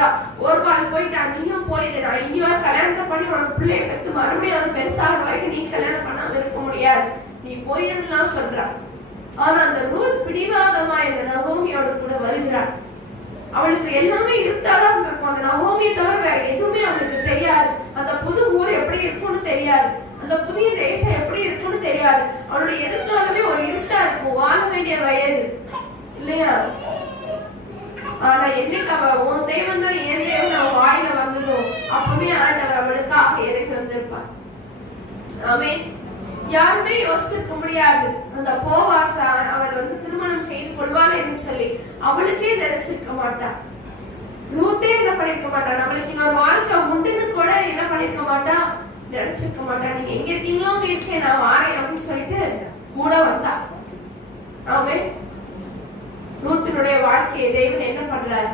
சொல்றா, ஒரு வாரம் போயிட்டா, நீயும் போயிடு, நான் இன்னொரு கல்யாணத்தை பண்ணி உனக்கு பிள்ளைய பெற்று மறுபடியும் அது பெருசாக வரைக்கும் நீ கல்யாணம் பண்ணாம இருக்க முடியாது, நீ போயிடலாம் சொல்றா. ஆனா அந்த ரூத் பிடிவாதமா இந்த நகோமியோட கூட வருகிறார். அவளுக்கு எல்லாமே இருட்டாதான் இருக்கும். அந்த நகோமியை தவிர வேற எதுவுமே அவளுக்கு தெரியாது. அந்த புது ஊர் எப்படி இருக்கும்னு தெரியாது, அந்த புதிய தேசம் எப்படி இருக்கும்னு தெரியாது. அவளுடைய எதிர்காலமே ஒரு இருட்டா இருக்கும், வாழ வேண்டிய வயது இல்லையா? ஆனா என்னைக்கு அவ உன் தேவன் தான் என் தேவன் அவன் வாயில வந்ததோ அப்பவே ஆண்டவர் அவளுக்காக இறங்கி வந்திருப்பார். ஆமென். யாருமே யோசிச்சிருக்க முடியாது அந்த போவாச அவர் திருமணம் செய்து கொள்வாள் என்று சொல்லி. அவளுக்கே நினைச்சிருக்க மாட்டா. ரூத்தே என்ன பண்ணிருக்க மாட்டா, நம்மளுக்கு இன்னொரு வாழ்க்கை உண்டுன்னு கூட என்ன பண்ணிருக்க மாட்டா, நினைச்சிருக்க மாட்டா. நீங்க எங்க இருக்கீங்களோ இருக்கேன், நான் வாரேன் அப்படின்னு சொல்லிட்டு கூட வந்தா. ஆமென். ரூத்தினுடைய வாழ்க்கையை தேவன் என்ன பண்றாரு?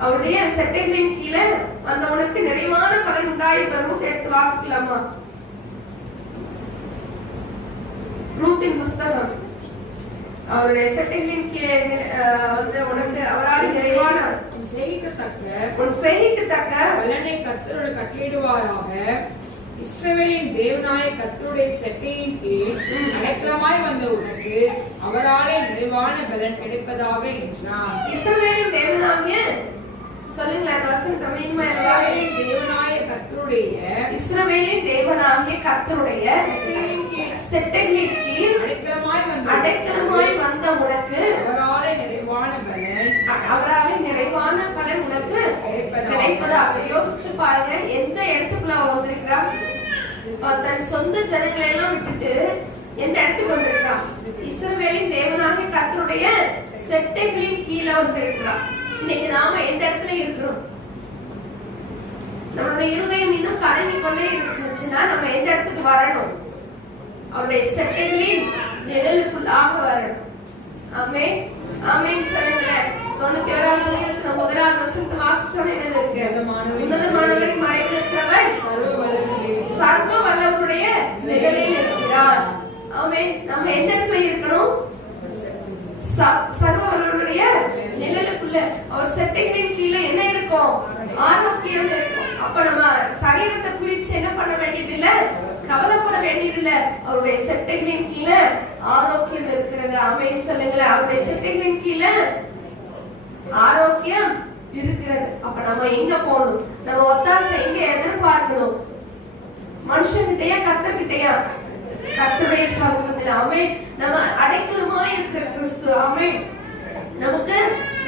அவருடைய சட்டைகளின் கீழே வந்தவனுக்கு நிறைவான பலன் உண்டாயிருந்த ரூத் எடுத்து வாசிக்கலாமா? ரூத்தின் புஸ்தகம் அவருடைய சட்டைகளின் கீழே உனக்கு அவரால் நிறைவான செய்யத்தக்க பலனை கர்த்தரோடு கட்டளையிடுவாராக. இஸ்ரவேலின் தேவனாய கர்த்தருடைய செட்டையின் கீழ் அடைக்கலமாய் வந்த உனக்கு அவராலே நிறைவான பலன் கிடைப்பதாக என்றார். இஸ்ரவேலின் தேவனாகிய சொல்லுங்களேன் தேவனாய கர்த்தருடைய இஸ்ரவேலின் தேவனாகிய கர்த்தருடைய செட்டைகளின் கீழ் அடைக்கலமாய் வந்த உனக்கு அவராலே நிறைவான பலன் உனக்கு கிடைப்பதாக. யோசிச்சு பாருங்க, எந்த இடத்துக்குள்ள வந்திருக்கிறா? தன் சொந்த ஜனங்களை எல்லாம் விட்டுட்டு எந்த இடத்துக்கு வந்திருக்கா? இஸ்ரவேலின் தேவனாகிய கர்த்தருடைய செட்டைகளின் கீழே வந்திருக்கிறா. இன்னைக்கு நாம எந்த இடத்துல இருக்கிறோம்? நம்மளுடைய இருதயம் இன்னும் கலங்கி கொண்டே இருந்துச்சுன்னா நம்ம எந்த இடத்துக்கு வரணும்? அவருடைய செட்டைகளின் நிழலுக்குள்ளாக வரணும். ஆமென். ஆமென் சொல்லுங்களேன். 91ஆம் சங்கீதத்துல 1ஆம் வசனத்தை வாசிச்சோம். என்ன இருக்கு? உன்னதமானவரின் மறைவில் இருக்கிறவர் சர்வ வல்லவருடைய நிழலில் இருக்கிறார். ஆமென். நம்ம எந்த இடத்துல இருக்கணும்? சர்வ வல்லவருடைய நிழலுக்குள்ள. அவர் செட்டைகளின் கீழே என்ன இருக்கும்? ஆரோக்கியம் இருக்கும். அப்ப நம்ம சரீரத்தை குறிச்சு என்ன பண்ண வேண்டியதில்லை, கவலைப்பட வேண்டியதில்லை. அவருடைய செட்டைகளின் கீழே ஆரோக்கியம் இருக்கிறது. ஆமென் சொல்லுங்களேன். அவருடைய செட்டைகளின் கீழே ஆரோக்கியம் இருக்கிறது. அப்ப நம்ம எங்க போகணும்? நம்ம ஒத்தாசை எங்க எதிர்பார்க்கணும்? மனுஷன்கிட்டயா கர்த்தர்கிட்டயா? கர்த்தருடைய சமூகத்தில். ஆமென். நம்ம அடைக்கலமாய் இருக்கிற கிறிஸ்து. ஆமென். நமக்கு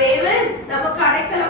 தேவன் நமக்கு அடைக்கலம்